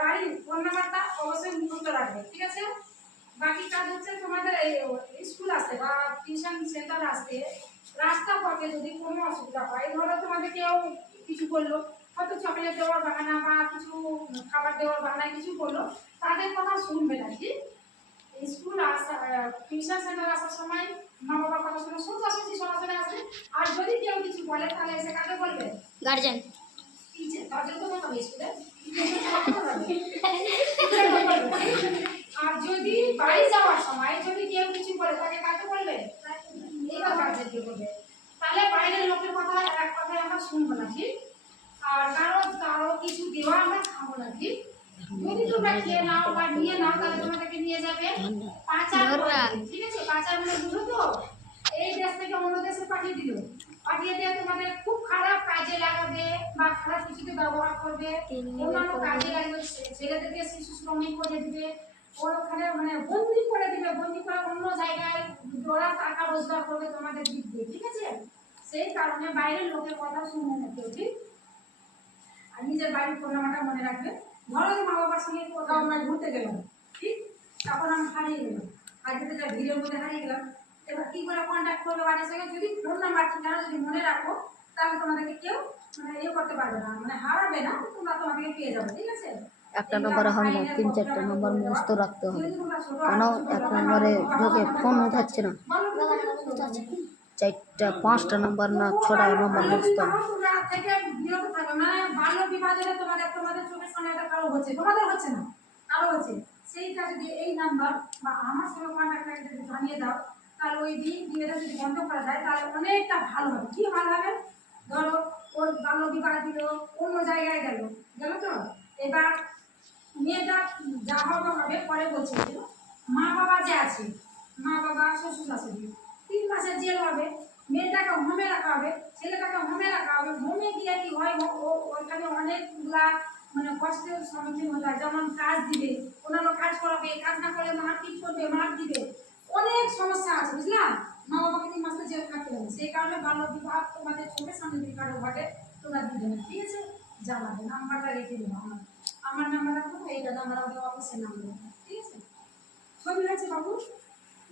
বাড়ির ফোন নাম্বারটা অবশ্যই মুখস্থ রাখবে, ঠিক আছে? বাকি কাজ হচ্ছে তোমাদের এই স্কুল আসতে বা টিউশন সেন্টার আসতে রাস্তা পথে যদি কোনো অসুবিধা হয়, ধরো তোমাদের কেউ কিছু বললো, হয়তো চকলেট দেওয়ার বাহানা বা কিছু খাবার দেওয়ার বাহানা কিছু বললো, তাদের কথা শুনবে না, ঠিক? স্কুল আসা টিউশন সেন্টার আসার সময় মা বাবার কথা শুনে সোজাসুজি সরাসরি আসবে। আর যদি কেউ কিছু বলে তাহলে এসে কাকে বলবে? গার্জেন। টিচার। গার্জেন তো কথা স্কুলে। আর যদি বাড়ি যাওয়ার সময় যদি কেউ কিছু বলে তাকে কাকে বলবে? এবার গার্জেনকে বলবে। তাহলে বাইরের লোকের কথা এক কথায় আমরা শুনবো না, ঠিক? আর কারো কিছু দেওয়া আমরা খাবো না, ঠিক? যদি তোমরা খেয়ে নাও বা নিয়ে নাও তাহলে তোমাদেরকে নিয়ে যাবে পাচার করতে, ঠিক আছে? পাচার মানে বুঝো তো? এই দেশ থেকে অন্য দেশে পাঠিয়ে দিল, পাঠিয়ে দিয়ে তোমাদের খুব খারাপ কাজে লাগাবে বা খারাপ কিছুতে ব্যবহার করবে, অন্যান্য কাজে লাগবে, ছেলেদেরকে শিশু শ্রমিক করে দিবে, ওখানে মানে বন্দি করে দিবে, বন্দি করে অন্য জায়গায় ওরা টাকা রোজগার করবে তোমাদের দিক দিয়ে, ঠিক আছে? সেই কারণে বাইরের লোকের কথা শুনবে না কেউ, ঠিক? আর নিজের বাড়ির ফোন নাম্বারটা মনে রাখবে। ধরো যে মা বাবার সঙ্গে কোথাও আমরা ঘুরতে গেলাম, ঠিক? তখন আমি হারিয়ে গেলাম, হারিয়ে যা ভিড়ের মধ্যে হারিয়ে গেলাম, এবার কি করে কন্ট্যাক্ট করবে বাড়ির সঙ্গে? যদি ফোন নাম্বার ঠিকানা যদি মনে রাখো তাহলে তোমাদেরকে কেউ মানে ইয়ে করতে পারবে না, মানে হারাবে না, তোমরা তোমাদেরকে পেয়ে যাবে, ঠিক আছে? একটা নম্বরে হয় না, 3-4টা নম্বর মুখস্থ রাখতে হবে। কেন এক নম্বরে ঢোকে ফোন উঠাচ্ছে না, 4-5টা নম্বর না 6টা নম্বর মুখস্থ। তোমরা থেকে বিরত থাকবে, মানে বাল্য বিবাহে তোমাদের চোখের সামনে একটা কারো হচ্ছে, তোমাদের হচ্ছে না, কারো হচ্ছে, সেইটা যদি এই নাম্বার বা আমার সঙ্গে কন্ট্যাক্ট করে যদি জানিয়ে দাও তাহলে ওই বিয়েটা যদি বন্ধ করা যায় তাহলে অনেকটা ভালো হবে। কি ভালো হবে? ধরো ওর বাল্য বিবাহ দিল, অন্য জায়গায় গেল, গেল তো এবার মেয়েটা যা হবে পরে বলছে মা বাবা যে আছে, মা বাবা শ্বশুর শাশুড়ি 3 মাসের জেল হবে, মেয়েটাকে হোমে রাখা হবে, ছেলেটাকে হোমে রাখা হবে। হোমে গিয়ে কি হয়, ওইখানে অনেকগুলা মানে কষ্টের সম্মুখীন হতে হয়, যেমন কাজ দিবে, অন্যান্য কাজ করাবে, কাজ না করলে মারপিট করবে, মার দিবে, অনেক সমস্যা আছে, বুঝলাম? মা বাবাকে 3 মাসের জেল থাকতে হবে। সেই কারণে বাল্য বিবাহ তোমাদের চোখের সামনে যদি কারো ঘটে তোমরা দিবে না, ঠিক আছে? জানাবে, নাম্বারটা রেখে দেবো আমার নাম্বারটা তো এইটা, নাম্বার আমাদের অফিসের নাম্বার, ঠিক আছে? ছবি আছে বাবু?